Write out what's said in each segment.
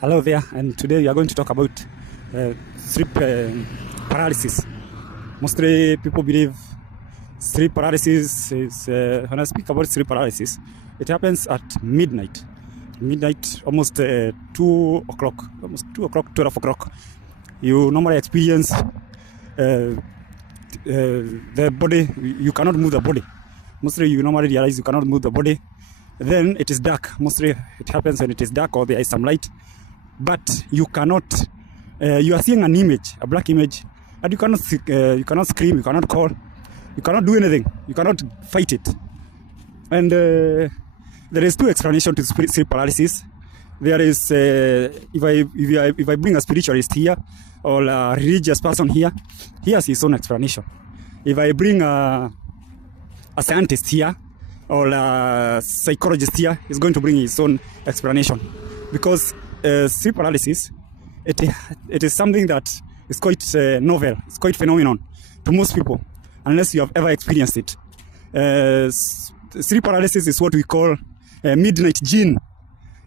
Hello there, and today we are going to talk about sleep paralysis. Mostly people believe sleep paralysis is, when I speak about sleep paralysis, it happens at midnight. Midnight, almost 2 o'clock, almost 2 o'clock, 12 o'clock. You normally experience the body, you cannot move the body. Mostly you normally realize you cannot move the body. Then it is dark. Mostly it happens when it is dark or there is some light. But you cannot, you are seeing an image, a black image, and you cannot scream, you cannot call, you cannot do anything, you cannot fight it. And there is two explanations to sleep paralysis. There is, if I bring a spiritualist here or a religious person here, he has his own explanation. If I bring a scientist here or a psychologist here, he's going to bring his own explanation. Because sleep paralysis, it is something that is quite novel, it's quite phenomenon to most people, unless you have ever experienced it. Sleep paralysis is what we call midnight jinn,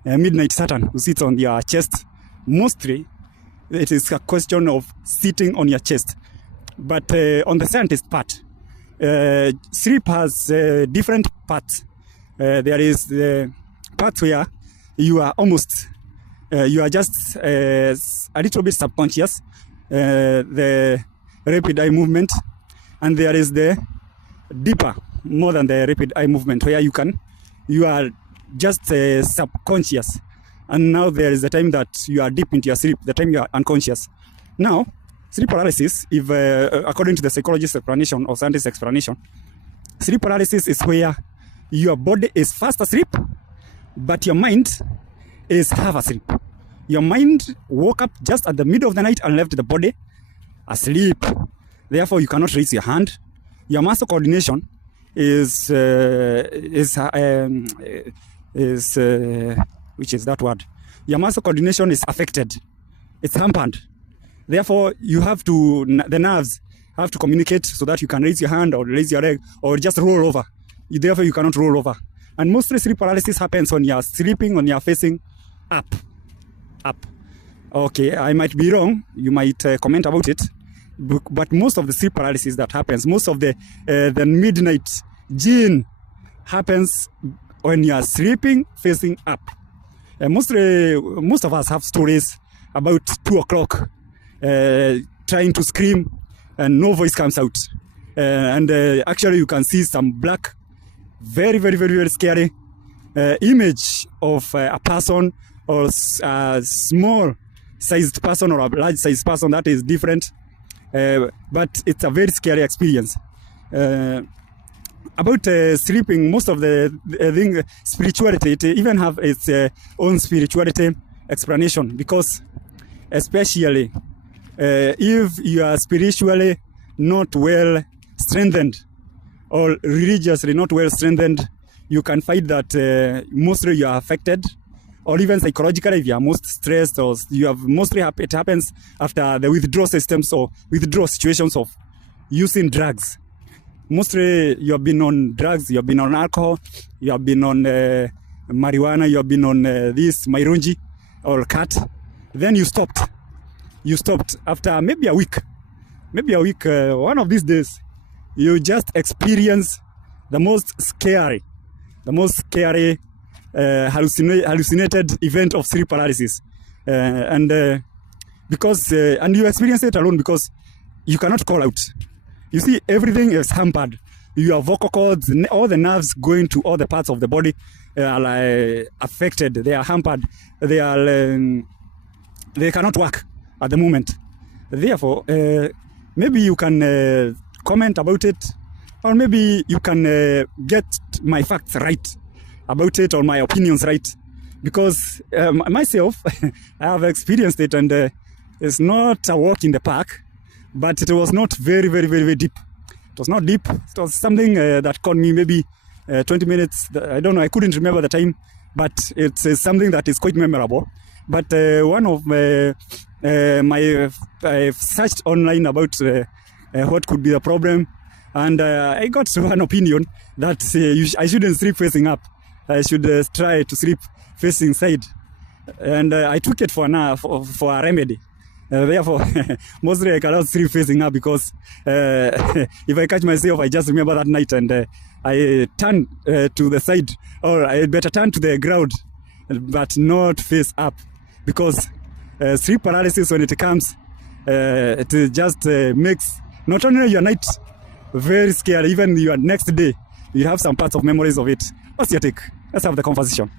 midnight Satan, who sits on your chest. Mostly, it is a question of sitting on your chest. But on the scientist part, sleep has different parts. There is the part where you are almost you are just a little bit subconscious, the rapid eye movement, and there is the deeper, more than the rapid eye movement, where you are just subconscious, and now there is the time that you are deep into your sleep, the time you are unconscious. Now, sleep paralysis, if according to the psychologist's explanation or scientist's explanation, sleep paralysis is where your body is fast asleep, but your mind is half asleep. Your mind woke up just at the middle of the night and left the body asleep. Therefore, you cannot raise your hand. Your muscle coordination is which is that word? Your muscle coordination is affected. It's hampered. Therefore, the nerves have to communicate so that you can raise your hand or raise your leg or just roll over. Therefore, you cannot roll over. And mostly sleep paralysis happens when you are sleeping, when you are facing up. Okay, I might be wrong. You might comment about it. But most of the sleep paralysis that happens, most of the midnight jinn happens when you are sleeping facing up. Most of us have stories about 2 o'clock, trying to scream and no voice comes out. Actually you can see some black, very, very, very, very scary image of a person or a small sized person or a large sized person that is different. But it's a very scary experience. About sleeping, most of the thing, spirituality, it even have its own spirituality explanation, because especially if you are spiritually not well strengthened or religiously not well strengthened, you can find that mostly you are affected, or even psychologically if you are most stressed, or you have mostly it happens after the withdrawal systems or withdrawal situations of using drugs. Mostly you have been on drugs, you have been on alcohol, you have been on marijuana, you have been on this mairunji or cat. Then you stopped. You stopped after maybe a week. One of these days, you just experience the most scary hallucinated event of sleep paralysis. And you experience it alone because you cannot call out. You see, everything is hampered. Your vocal cords, all the nerves going to all the parts of the body are affected. They are hampered. They cannot work at the moment. Therefore, maybe you can comment about it, or maybe you can get my facts right about it or my opinions right, because myself, I have experienced it, and it's not a walk in the park, but it was not very, very, very, very deep. It was not deep. It was something that caught me maybe 20 minutes. I don't know. I couldn't remember the time, but it's something that is quite memorable. But one of I've searched online about what could be the problem, and I got one opinion that I shouldn't sleep facing up. I should try to sleep facing side. and I took it for a remedy. Therefore, mostly I cannot sleep facing up because if I catch myself, I just remember that night and I turn to the side, or I better turn to the ground, but not face up, because sleep paralysis, when it comes, it just makes not only your night very scary, even your next day, you have some parts of memories of it. What's your take? Let's have the conversation.